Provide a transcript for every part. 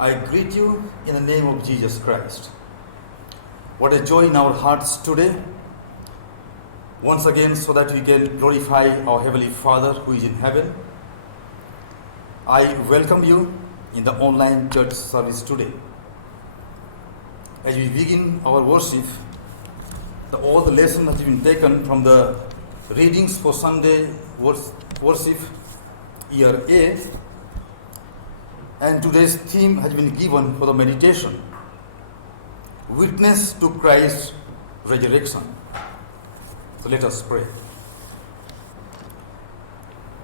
I greet you in the name of Jesus Christ. What a joy in our hearts today, once again, so that we can glorify our Heavenly Father who is in heaven. I welcome you in the online church service today. As we begin our worship, all the lessons have been taken from the readings for Sunday worship year A, and today's theme has been given for the meditation: Witness to Christ's resurrection. So let us pray.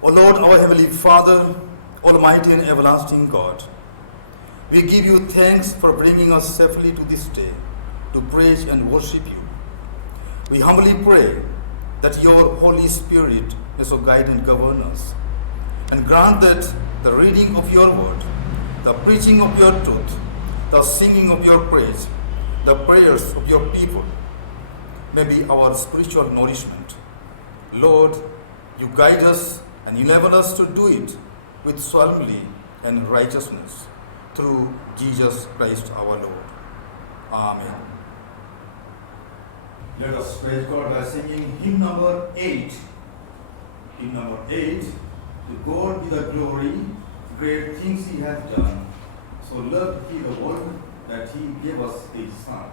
O Lord, our Heavenly Father, Almighty and everlasting God, we give you thanks for bringing us safely to this day to praise and worship you. We humbly pray that your Holy Spirit may so guide and govern us, and grant that the reading of your word, the preaching of your truth, the singing of your praise, the prayers of your people may be our spiritual nourishment. Lord, you guide us and enable us to do it with solemnity and righteousness through Jesus Christ our Lord. Amen. Let us praise God by singing hymn number 8. Hymn number 8, to God be the glory, great things he hath done. So loved he the world that he gave us his Son.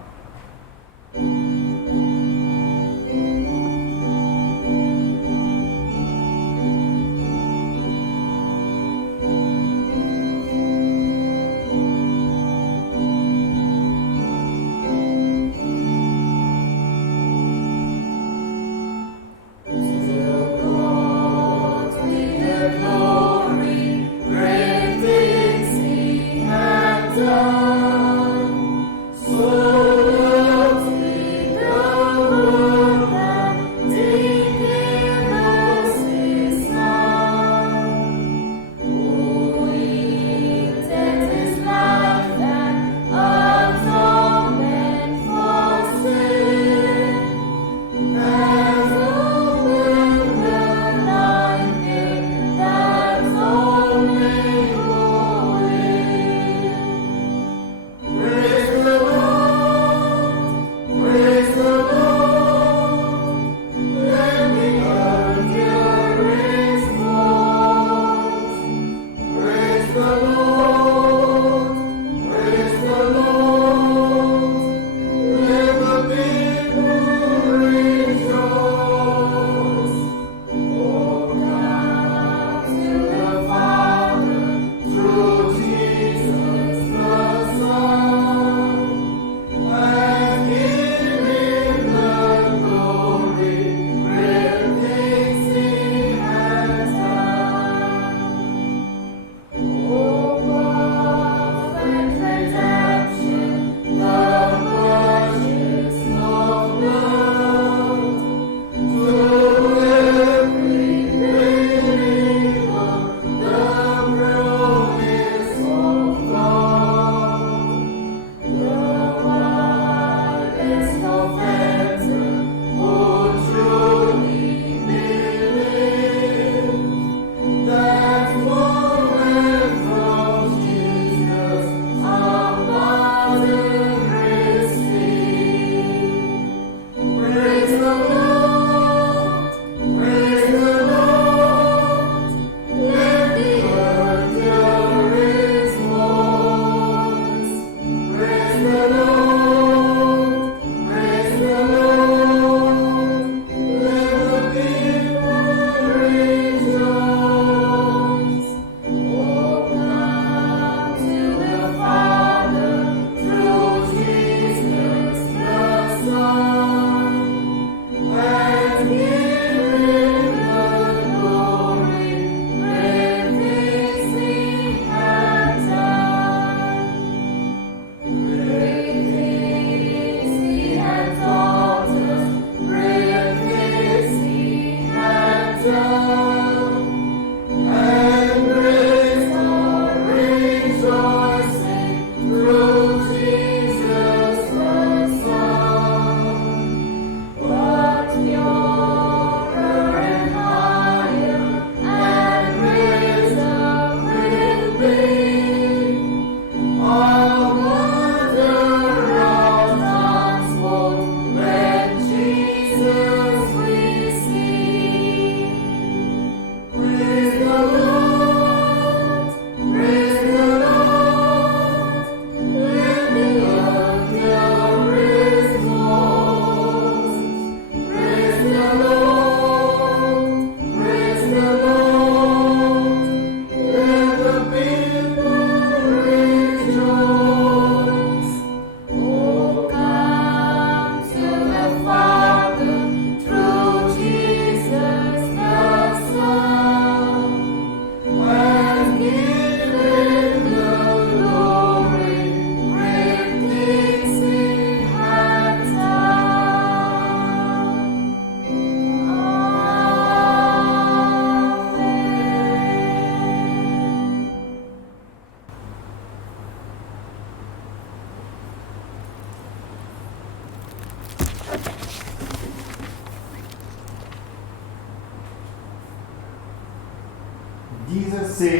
say,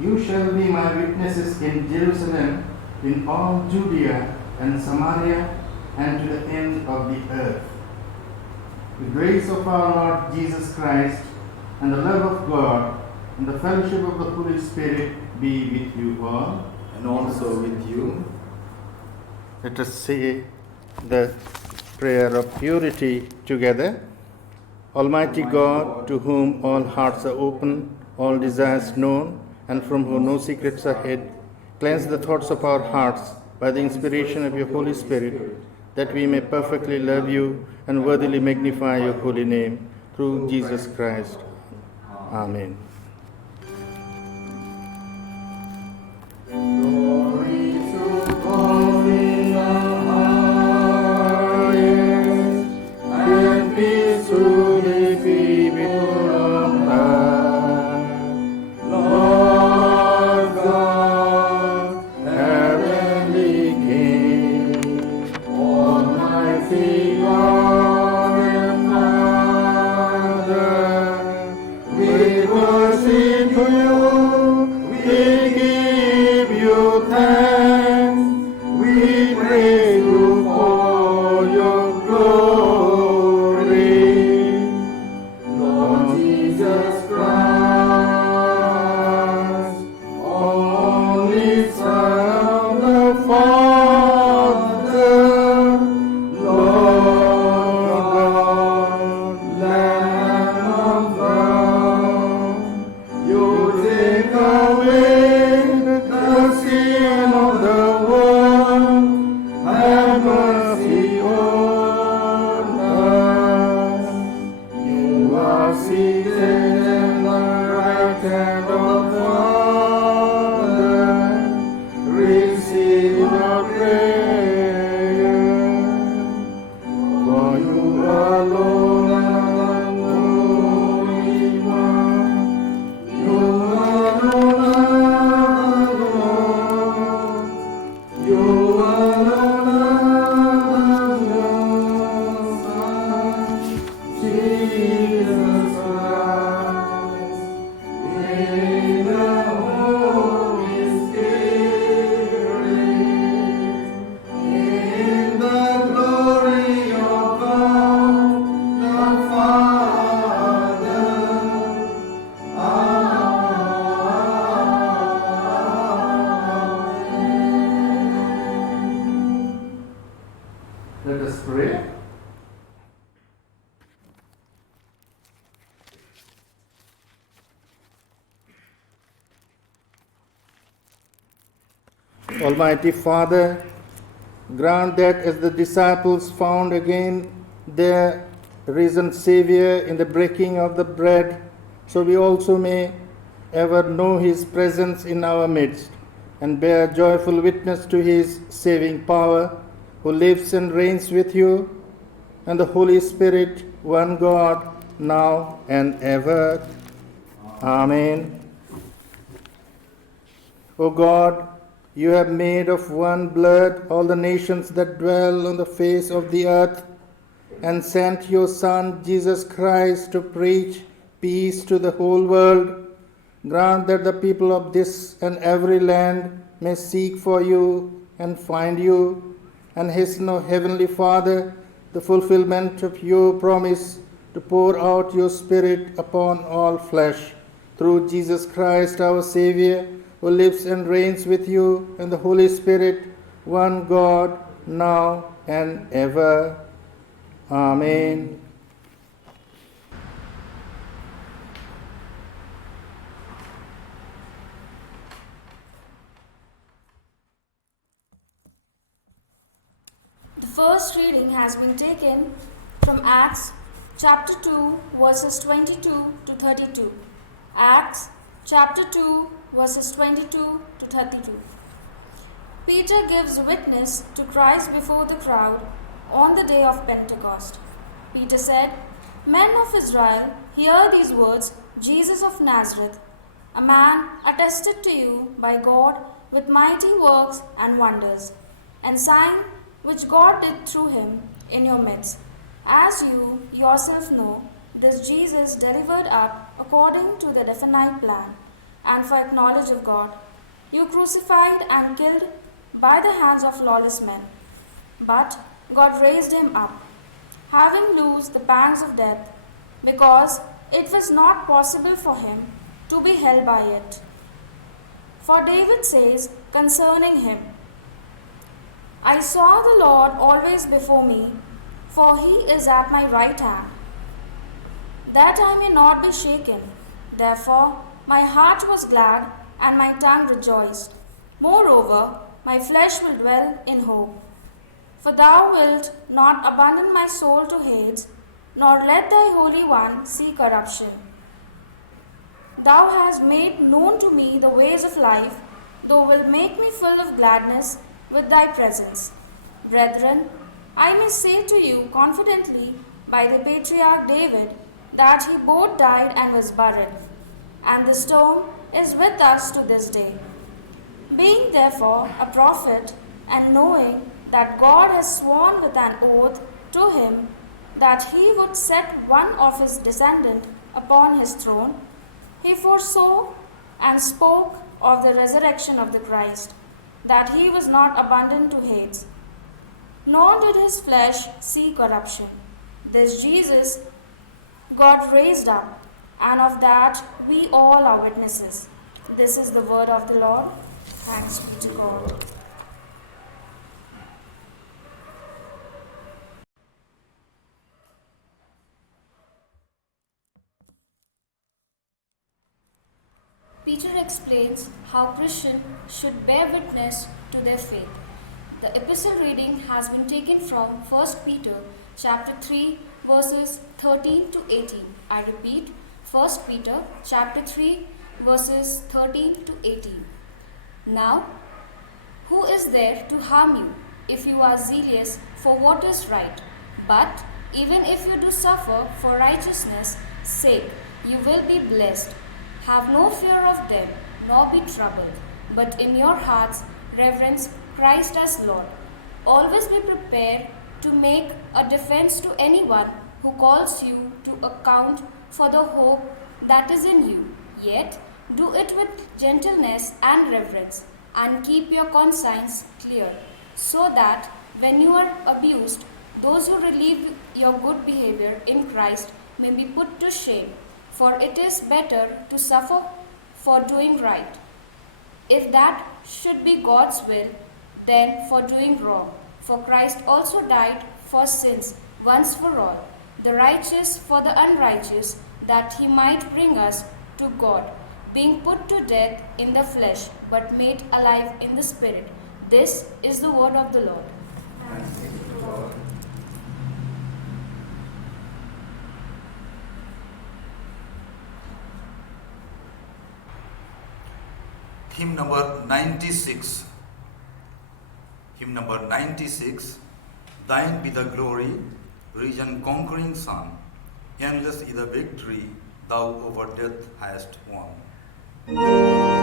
"You shall be my witnesses in Jerusalem, in all Judea and Samaria, and to the end of the earth." The grace of our Lord Jesus Christ, and the love of God, and the fellowship of the Holy Spirit be with you all. And also with you. Let us say the prayer of purity together. Almighty God, to whom all hearts are open, all desires known, and from whom no secrets are hid, cleanse the thoughts of our hearts by the inspiration of your Holy Spirit, that we may perfectly love you and worthily magnify your holy name, through Jesus Christ. Amen. Glory to God in the highest, and peace to the people on earth. Lord God, heavenly King, Almighty God and Father, we worship you, we give you thanks, we praise you for your glory. Lord Jesus Christ, only Son of the Father, Lord God, Lamb of God, you take away the sin of the world. Have mercy on us. You are seated in the right hand of the Father. Receive our prayer. For you alone are the Holy One. You alone are the Lord. You alone are the Son, Jesus Christ. In the Holy Spirit, in the glory of God the Father. Amen. Let us pray. Almighty Father, grant that as the disciples found again their risen Savior in the breaking of the bread, so we also may ever know his presence in our midst and bear joyful witness to his saving power, who lives and reigns with you and the Holy Spirit, one God, now and ever. Amen. O God, you have made of one blood all the nations that dwell on the face of the earth, and sent your Son, Jesus Christ, to preach peace to the whole world. Grant that the people of this and every land may seek for you and find you, and hasten, O Heavenly Father, the fulfillment of your promise to pour out your Spirit upon all flesh, through Jesus Christ our Savior, who lives and reigns with you and the Holy Spirit, one God, now and ever. Amen. The first reading has been taken from Acts chapter 2 verses 22 to 32. Acts chapter 2 verses 22 to 32. Peter gives witness to Christ before the crowd on the day of Pentecost. Peter said, "Men of Israel, hear these words, Jesus of Nazareth, a man attested to you by God with mighty works and wonders, and signs which God did through him in your midst. As you yourself know, this Jesus delivered up according to the definite plan and for knowledge of God. You crucified and killed by the hands of lawless men. But God raised him up, having loosed the pangs of death, because it was not possible for him to be held by it. For David says concerning him, I saw the Lord always before me, for he is at my right hand, that I may not be shaken. Therefore my heart was glad, and my tongue rejoiced. Moreover, my flesh will dwell in hope. For thou wilt not abandon my soul to Hades, nor let thy Holy One see corruption. Thou hast made known to me the ways of life, thou wilt make me full of gladness with thy presence. Brethren, I may say to you confidently by the patriarch David that he both died and was buried, and the stone is with us to this day. Being therefore a prophet, and knowing that God has sworn with an oath to him that he would set one of his descendants upon his throne, he foresaw and spoke of the resurrection of the Christ, that he was not abandoned to Hades, nor did his flesh see corruption. This Jesus God raised up, and of that we all are witnesses. This is the word of the Lord. Thanks be to God. Peter explains how Christians should bear witness to their faith. The epistle reading has been taken from 1 Peter chapter 3 verses 13 to 18. I repeat, 1 Peter chapter 3 verses 13 to 18. Now, who is there to harm you if you are zealous for what is right? But even if you do suffer for righteousness' sake, you will be blessed. Have no fear of them, nor be troubled, but in your hearts reverence Christ as Lord. Always be prepared to make a defense to anyone who calls you to account for the hope that is in you. Yet do it with gentleness and reverence, and keep your conscience clear, so that when you are abused, those who relieve your good behavior in Christ may be put to shame. For it is better to suffer for doing right, if that should be God's will, than for doing wrong. For Christ also died for sins once for all, the righteous for the unrighteous, that he might bring us to God, being put to death in the flesh, but made alive in the spirit. This is the word of the Lord. Thanks be to God. Hymn number 96. Hymn number 96. Thine be the glory, risen conquering Son. Endless is the victory thou over death hast won. And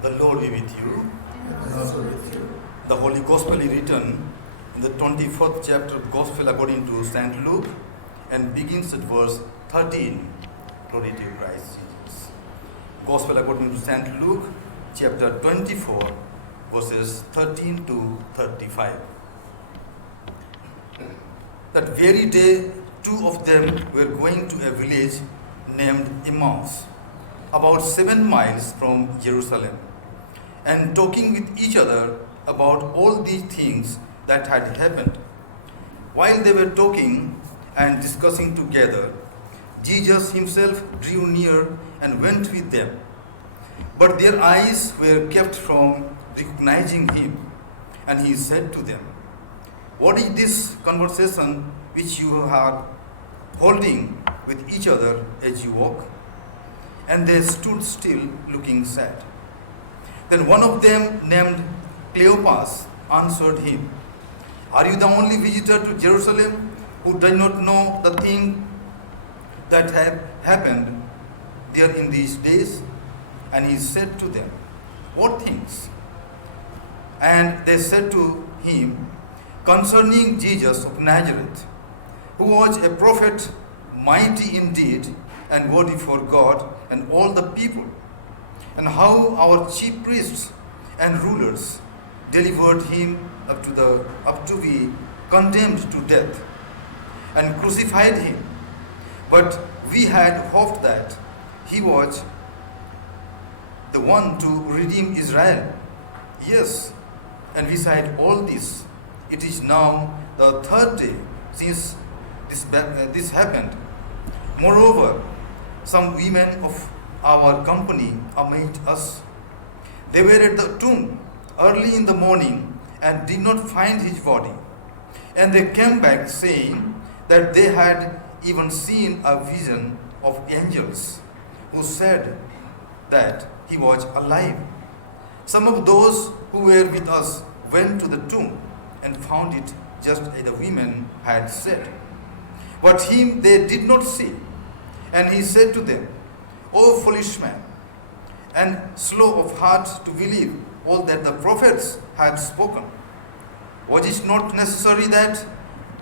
The Lord be with you. The Holy Gospel is written in the 24th chapter of Gospel according to St. Luke and begins at verse 13. Glory to you, Christ Jesus. Gospel according to St. Luke, chapter 24, verses 13 to 35. That very day, two of them were going to a village named Emmaus, about 7 miles from Jerusalem, and talking with each other about all these things that had happened. While they were talking and discussing together, Jesus himself drew near and went with them. But their eyes were kept from recognizing him, and he said to them, "What is this conversation which you are holding with each other as you walk?" And they stood still, looking sad. Then one of them, named Cleopas, answered him, "Are you the only visitor to Jerusalem who does not know the thing that have happened there in these days?" And he said to them, "What things?" And they said to him, "Concerning Jesus of Nazareth, who was a prophet, mighty in deed and word before God and all the people, and how our chief priests and rulers delivered him up to be condemned to death and crucified him. But we had hoped that he was the one to redeem Israel. Yes, and beside all this, it is now the 3rd day since this happened. Moreover, some women of our company amazed us. They were at the tomb early in the morning and did not find his body. And they came back saying that they had even seen a vision of angels who said that he was alive. Some of those who were with us went to the tomb and found it just as the women had said. But him they did not see. And he said to them, "O foolish man, and slow of heart to believe all that the prophets have spoken. Was it not necessary that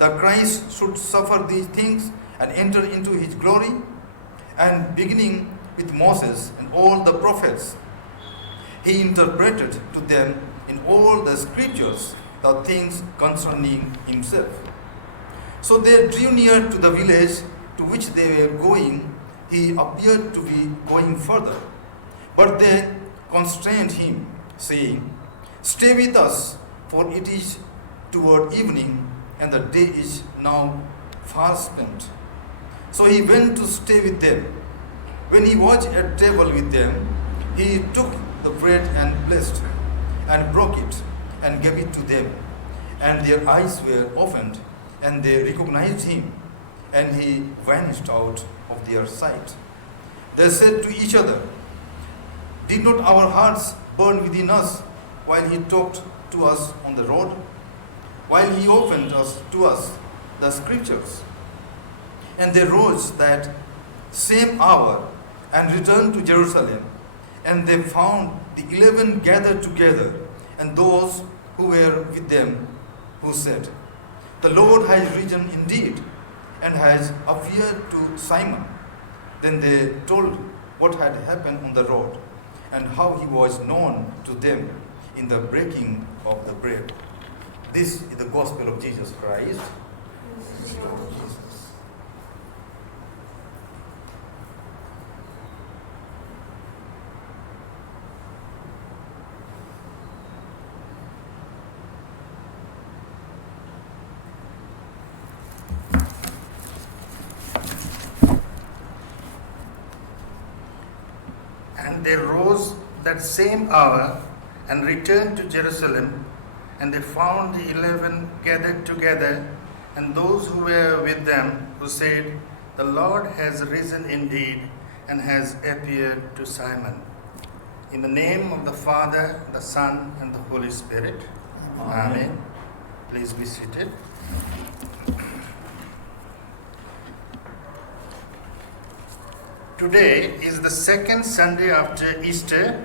the Christ should suffer these things and enter into his glory?" And beginning with Moses and all the prophets, he interpreted to them in all the scriptures the things concerning himself. So they drew near to the village to which they were going. He appeared to be going further, but they constrained him, saying, "Stay with us, for it is toward evening, and the day is now far spent." So he went to stay with them. When he was at table with them, he took the bread and blessed, and broke it, and gave it to them. And their eyes were opened, and they recognized him, and he vanished out of their sight. They said to each other, "Did not our hearts burn within us while he talked to us on the road, while he opened to us the scriptures?" And they rose that same hour and returned to Jerusalem. And they found the 11 gathered together, and those who were with them, who said, "The Lord has risen indeed, and has appeared to Simon." Then they told what had happened on the road, and how he was known to them in the breaking of the bread. This is the gospel of Jesus Christ. And they rose that same hour and returned to Jerusalem, and they found the 11 gathered together, and those who were with them, who said, "The Lord has risen indeed, and has appeared to Simon." In the name of the Father, the Son, and the Holy Spirit. Amen. Please be seated. Today is the second Sunday after Easter,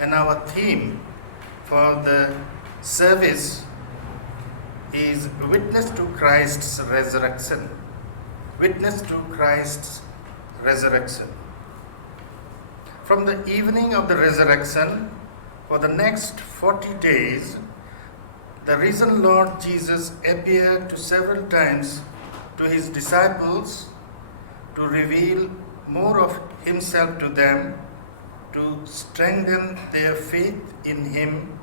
And our theme for the service is Witness to Christ's Resurrection. Witness to Christ's Resurrection. From the evening of the resurrection, for the next 40 days, the risen Lord Jesus appeared to several times to his disciples to reveal more of himself to them, to strengthen their faith in him,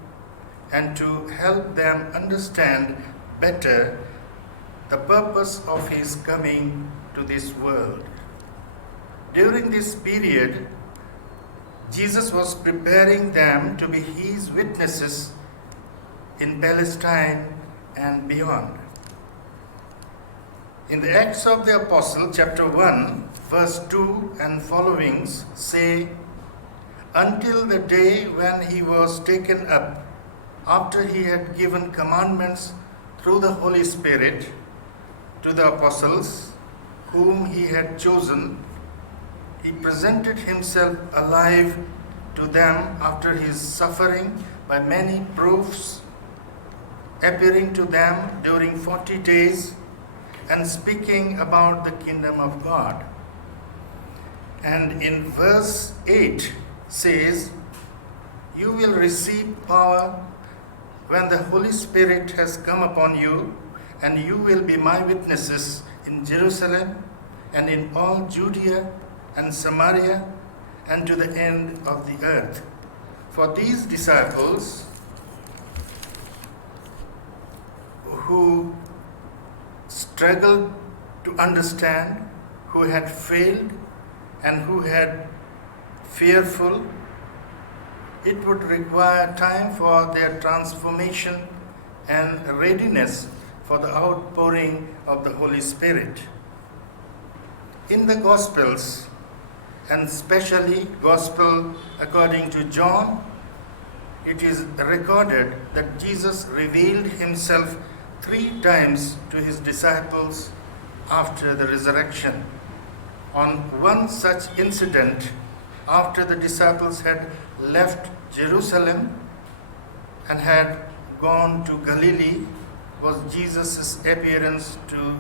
and to help them understand better the purpose of his coming to this world. During this period, Jesus was preparing them to be his witnesses in Palestine and beyond. In the Acts of the Apostle, chapter 1, verse 2 and followings say, until the day when he was taken up, after he had given commandments through the Holy Spirit to the apostles whom he had chosen, he presented himself alive to them after his suffering by many proofs, appearing to them during 40 days and speaking about the kingdom of God. And in verse 8 says, you will receive power when the Holy Spirit has come upon you, and you will be my witnesses in Jerusalem and in all Judea and Samaria and to the end of the earth. For these disciples who struggled to understand, who had failed and who had fearful, it would require time for their transformation and readiness for the outpouring of the Holy Spirit. In the Gospels, and especially Gospel according to John, it is recorded that Jesus revealed himself 3 times to his disciples after the resurrection. On one such incident, after the disciples had left Jerusalem and had gone to Galilee, was Jesus' appearance to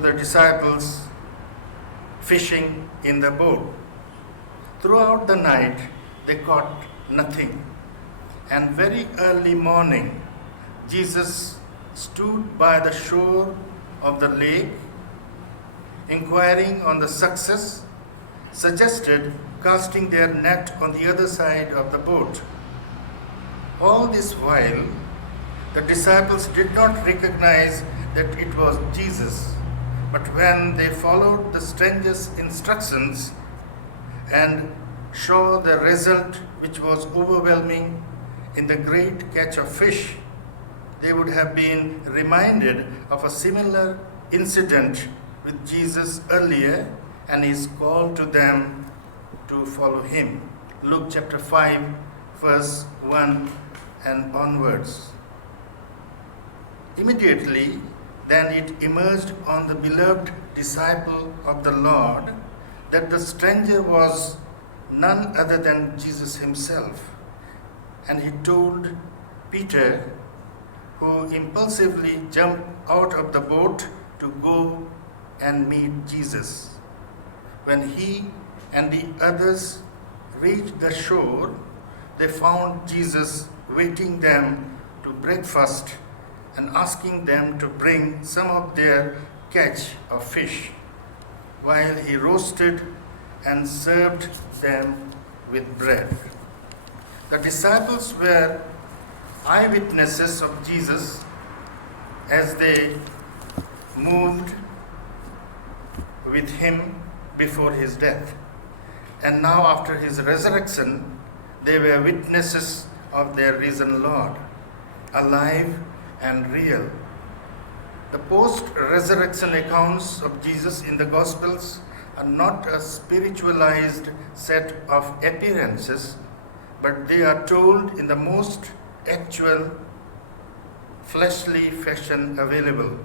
the disciples fishing in the boat. Throughout the night, they caught nothing. And very early morning, Jesus stood by the shore of the lake, inquiring on the success, suggested casting their net on the other side of the boat. All this while, the disciples did not recognize that it was Jesus, but when they followed the stranger's instructions and saw the result, which was overwhelming in the great catch of fish, they would have been reminded of a similar incident with Jesus earlier and his call to them to follow him. Luke chapter 5, verse 1 and onwards. Immediately, then it emerged on the beloved disciple of the Lord that the stranger was none other than Jesus himself. And he told Peter, who impulsively jumped out of the boat to go and meet Jesus. When he and the others reached the shore, they found Jesus waiting them to breakfast and asking them to bring some of their catch of fish, while he roasted and served them with bread. The disciples were eyewitnesses of Jesus as they moved with him before his death. And now, after his resurrection, they were witnesses of their risen Lord, alive and real. The post-resurrection accounts of Jesus in the Gospels are not a spiritualized set of appearances, but they are told in the most actual, fleshly fashion available.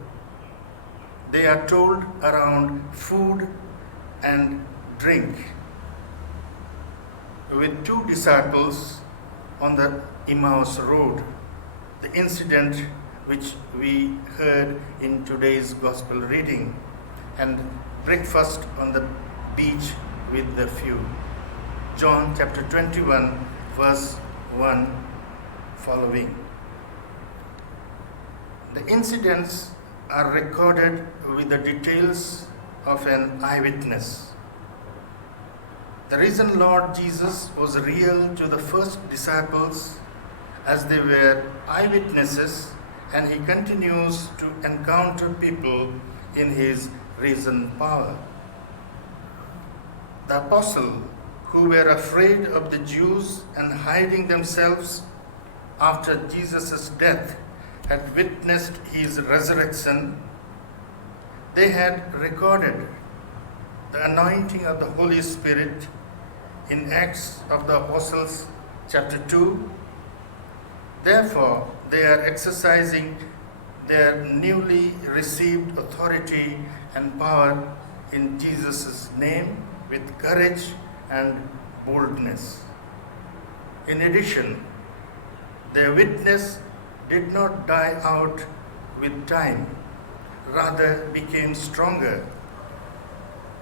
They are told around food and drink. with two disciples on the Emmaus Road, the incident which we heard in today's Gospel reading, and breakfast on the beach with the few. John chapter 21, verse 1 following. The incidents are recorded with the details of an eyewitness. The risen Lord Jesus was real to the first disciples as they were eyewitnesses, and he continues to encounter people in his risen power. The apostle, who were afraid of the Jews and hiding themselves after Jesus' death, had witnessed his resurrection. They had recorded the anointing of the Holy Spirit in Acts of the Apostles chapter 2. Therefore, they are exercising their newly received authority and power in Jesus' name with courage and boldness. In addition, their witness did not die out with time, rather became stronger.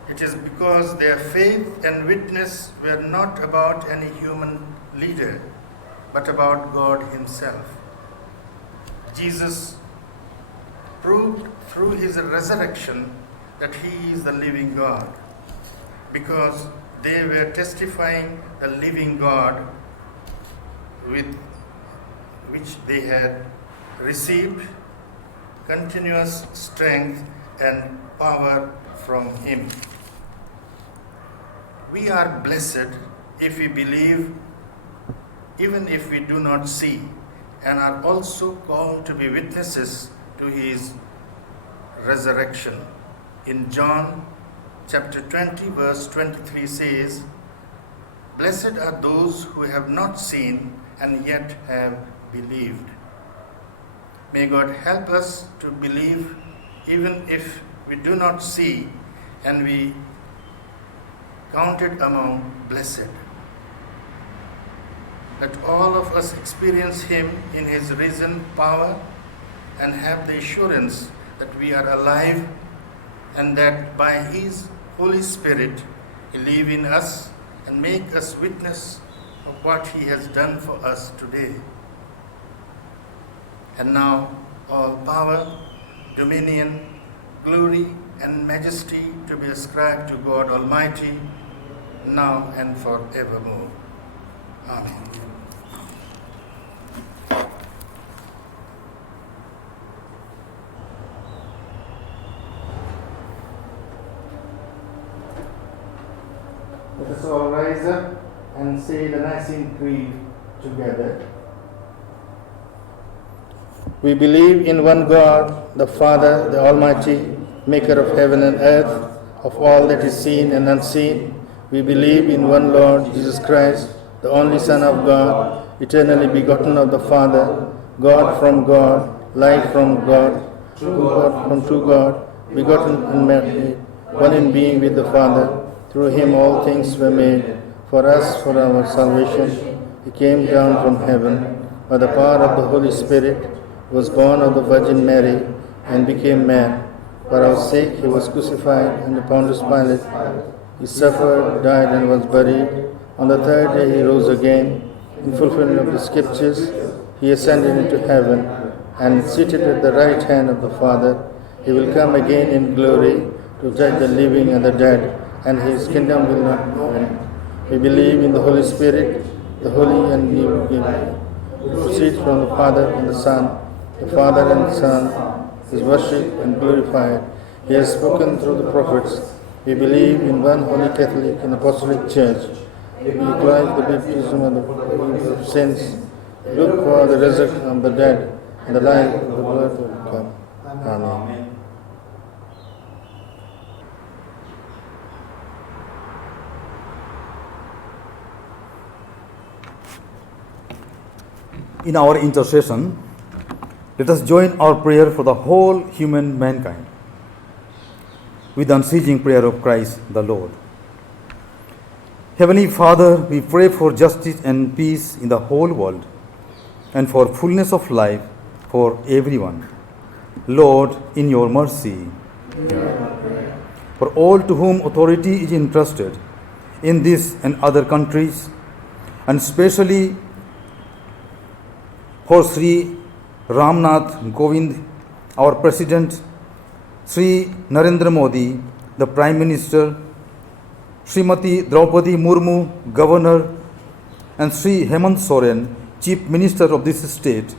It is because their faith and witness were not about any human leader, but about God himself. Jesus proved through his resurrection that he is the living God, because they were testifying the living God with which they had received continuous strength and power from him. We are blessed if we believe, even if we do not see, and are also called to be witnesses to his resurrection. In John chapter 20, verse 23 says, "Blessed are those who have not seen and yet have believed." May God help us to believe even if we do not see and we counted among blessed. Let all of us experience him in his risen power and have the assurance that we are alive and that by his Holy Spirit he lives in us and make us witness of what he has done for us today. And now all power, dominion, glory, and majesty to be ascribed to God Almighty, now and forevermore. Amen. Let us all rise up and say the Nicene Creed together. We believe in one God, the Father, the Almighty, maker of heaven and earth, of all that is seen and unseen. We believe in one Lord, Jesus Christ, the only Son of God, eternally begotten of the Father, God from God, light from God, true God from true God, begotten and made, one in being with the Father. Through him all things were made. For us, for our salvation, he came down from heaven by the power of the Holy Spirit, was born of the Virgin Mary, and became man. For our sake he was crucified under Pontius Pilate. He suffered, died, and was buried. On the third day he rose again. In fulfillment of the Scriptures, he ascended into heaven, and seated at the right hand of the Father. He will come again in glory to judge the living and the dead, and his kingdom will not end. We believe in the Holy Spirit, the holy and new giver, who proceeds from the Father and the Son. The Father and the Son is worshipped and glorified. He has spoken through the prophets. We believe in one holy Catholic and Apostolic Church. We acknowledge the baptism of the forgiveness of sins. We look for the resurrection of the dead and the life of the world to come. Amen. In our intercession, let us join our prayer for the whole human mankind with the unceasing prayer of Christ the Lord. Heavenly Father, we pray for justice and peace in the whole world and for fullness of life for everyone. Lord, in your mercy, for all to whom authority is entrusted in this and other countries, and especially for Sri Ramnath Govind, our President, Sri Narendra Modi, the Prime Minister, Srimati Draupadi Murmu, Governor, and Sri Hemant Soren, Chief Minister of this state,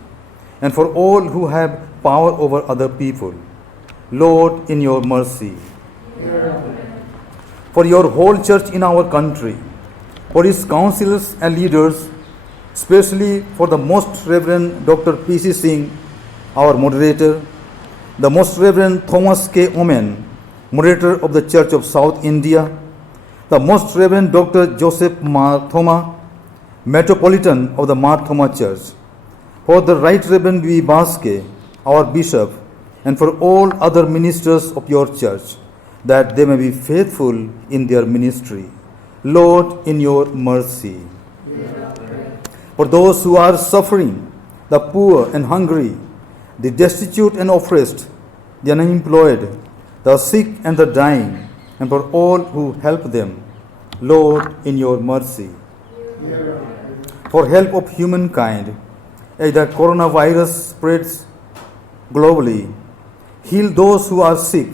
and for all who have power over other people. Lord, in your mercy. For your whole church in our country, for its councillors and leaders, especially for the Most Reverend Dr. P.C. Singh, our moderator, the Most Reverend Thomas K. Omen, moderator of the Church of South India, the Most Reverend Dr. Joseph Mar Thoma, Metropolitan of the Mar Thoma Church, for the Right Reverend V. Baske, our Bishop, and for all other ministers of your church, that they may be faithful in their ministry. Lord, in your mercy. For those who are suffering, the poor and hungry, the destitute and oppressed, the unemployed, the sick and the dying, and for all who help them, Lord, in your mercy. For help of humankind, as the coronavirus spreads globally, heal those who are sick,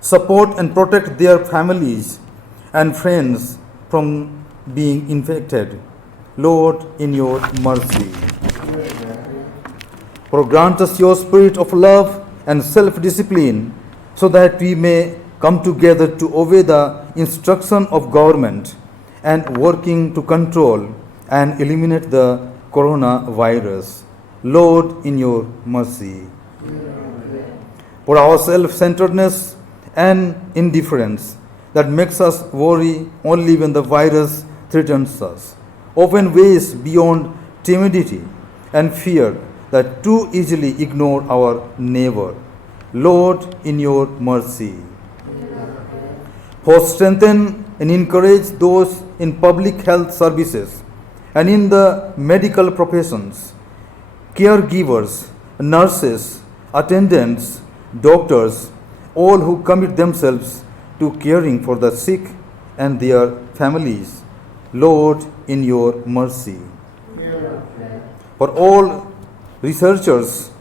support and protect their families and friends from being infected. Lord, in your mercy. For grant us your spirit of love and self-discipline, so that we may come together to obey the instruction of government and working to control and eliminate the coronavirus. Lord, in your mercy. For our self-centeredness and indifference that makes us worry only when the virus threatens us, open ways beyond timidity and fear that too easily ignore our neighbor. Lord, in your mercy. For strengthen and encourage those in public health services and in the medical professions, caregivers, nurses, attendants, doctors, all who commit themselves to caring for the sick and their families. Lord, in your mercy. For all researchers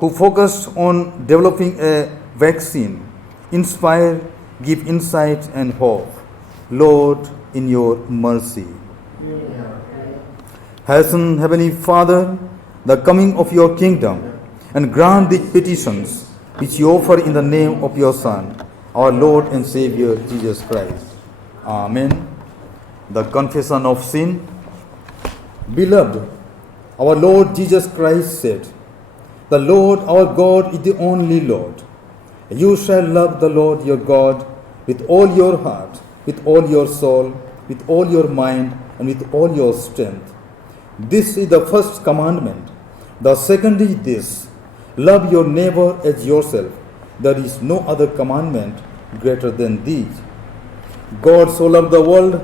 who focused on developing a vaccine, inspire, give insight and hope. Lord, in your mercy. Hasten, Heavenly Father, the coming of your kingdom, and grant these petitions which you offer in the name of your Son, our Lord and Savior, Jesus Christ. Amen. The confession of sin. Beloved, our Lord Jesus Christ said, "The Lord our God is the only Lord. You shall love the Lord your God with all your heart, with all your soul, with all your mind, and with all your strength. This is the first commandment. The second is this: love your neighbor as yourself. There is no other commandment greater than these. God so loved the world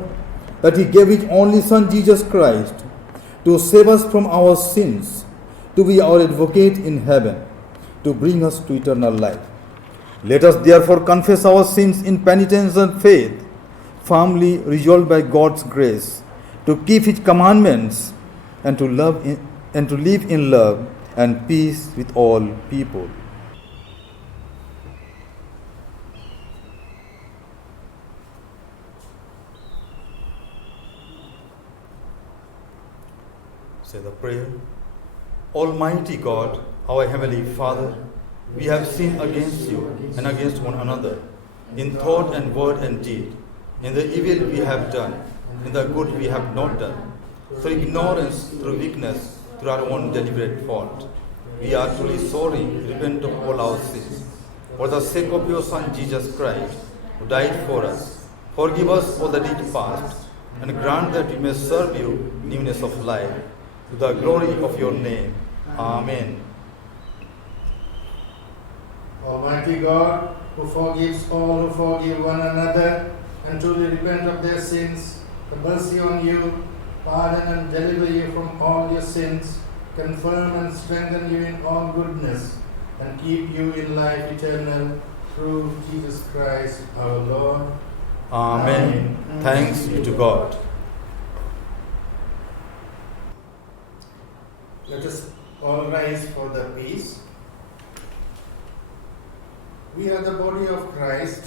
that he gave his only Son, Jesus Christ, to save us from our sins, to be our advocate in heaven, to bring us to eternal life. Let us therefore confess our sins in penitence and faith, firmly resolved by God's grace to keep his commandments and to live in love and peace with all people." Say the prayer. Almighty God, our Heavenly Father, we have sinned against you and against one another, in thought and word and deed, in the evil we have done, in the good we have not done, through ignorance, through weakness, through our own deliberate fault. We are truly sorry, repent of all our sins. For the sake of your Son, Jesus Christ, who died for us, forgive us all the deeds past, and grant that we may serve you in newness of life, to the glory of your name. Amen. Almighty God, who forgives all who forgive one another and truly repent of their sins, the mercy on you, pardon and deliver you from all your sins, confirm and strengthen you in all goodness, and keep you in life eternal through Jesus Christ our Lord. Amen. Thanks be to God. Let us all rise for the peace. We are the body of Christ.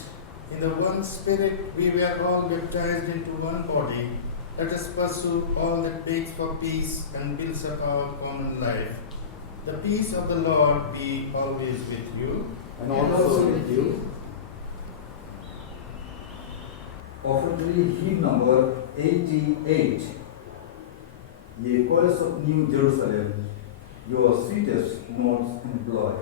In the one Spirit we were all baptized into one body. Let us pursue all that makes for peace and builds up our common life. The peace of the Lord be always with you. And also with you. Offertory hymn number 88. Ye chorus of New Jerusalem, your sweetest notes employ.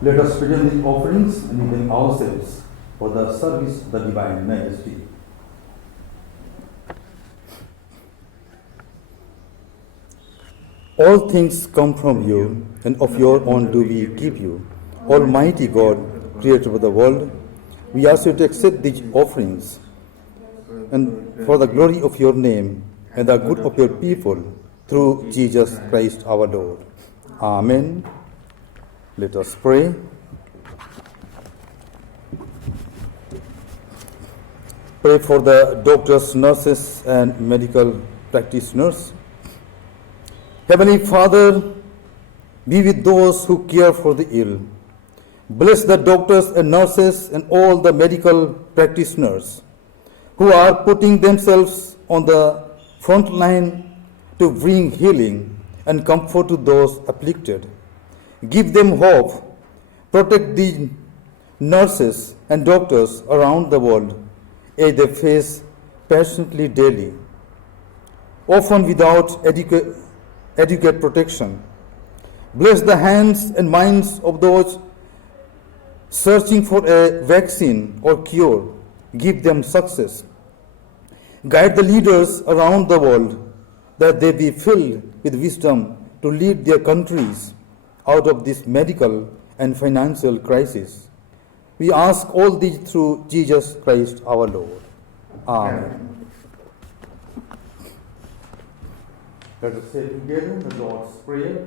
Let us present the offerings and even ourselves for the service of the Divine Majesty. All things come from you, and of your own do we give you. Almighty God, creator of the world, we ask you to accept these offerings and for the glory of your name and the good of your people, through Jesus Christ our Lord. Amen. Let us pray. Pray for the doctors, nurses, and medical practitioners. Heavenly Father, be with those who care for the ill. Bless the doctors and nurses and all the medical practitioners who are putting themselves on the front line to bring healing and comfort to those afflicted. Give them hope. Protect the nurses and doctors around the world as they face passionately daily, often without adequate protection. Bless the hands and minds of those searching for a vaccine or cure. Give them success. Guide the leaders around the world that they be filled with wisdom to lead their countries out of this medical and financial crisis. We ask all these through Jesus Christ our Lord. Amen. Let us say together the Lord's Prayer.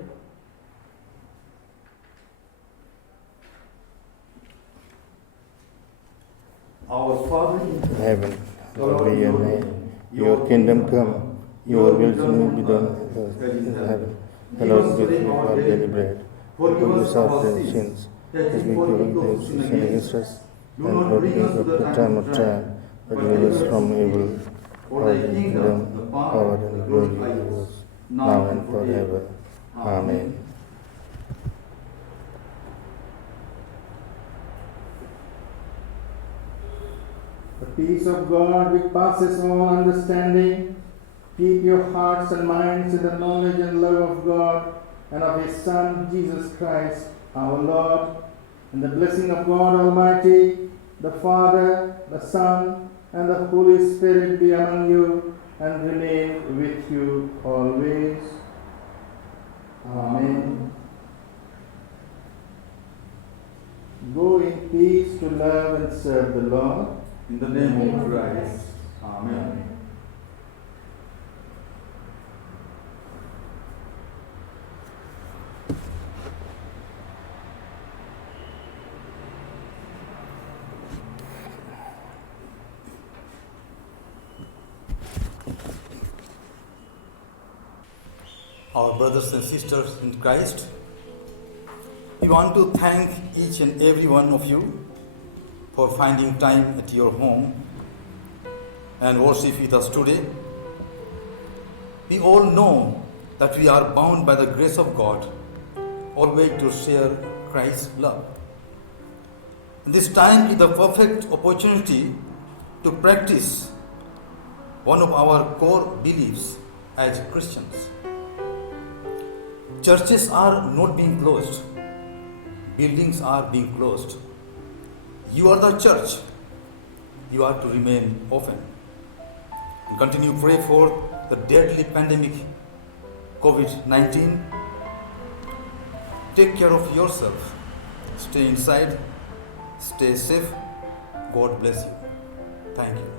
Our Father in Heaven, hallowed be your name. Your kingdom come, your will be done in heaven. Help us with our daily bread. Forgive us our sins, as we forgive those who sin against us. And forgive us of the time of trial, but deliver us from evil. For the kingdom, the power, and the glory are yours, now and forever. Amen. The peace of God which passes all understanding, keep your hearts and minds in the knowledge and love of God and of His Son, Jesus Christ, our Lord. And the blessing of God Almighty, the Father, the Son, and the Holy Spirit be among you and remain with you always. Amen. Go in peace to love and serve the Lord. In the name of Christ. Amen. Our brothers and sisters in Christ, we want to thank each and every one of you for finding time at your home and worship with us today. We all know that we are bound by the grace of God always to share Christ's love. And this time is the perfect opportunity to practice one of our core beliefs as Christians. Churches are not being closed. Buildings are being closed. You are the church. You are to remain open. And continue to pray for the deadly pandemic, COVID-19. Take care of yourself. Stay inside. Stay safe. God bless you. Thank you.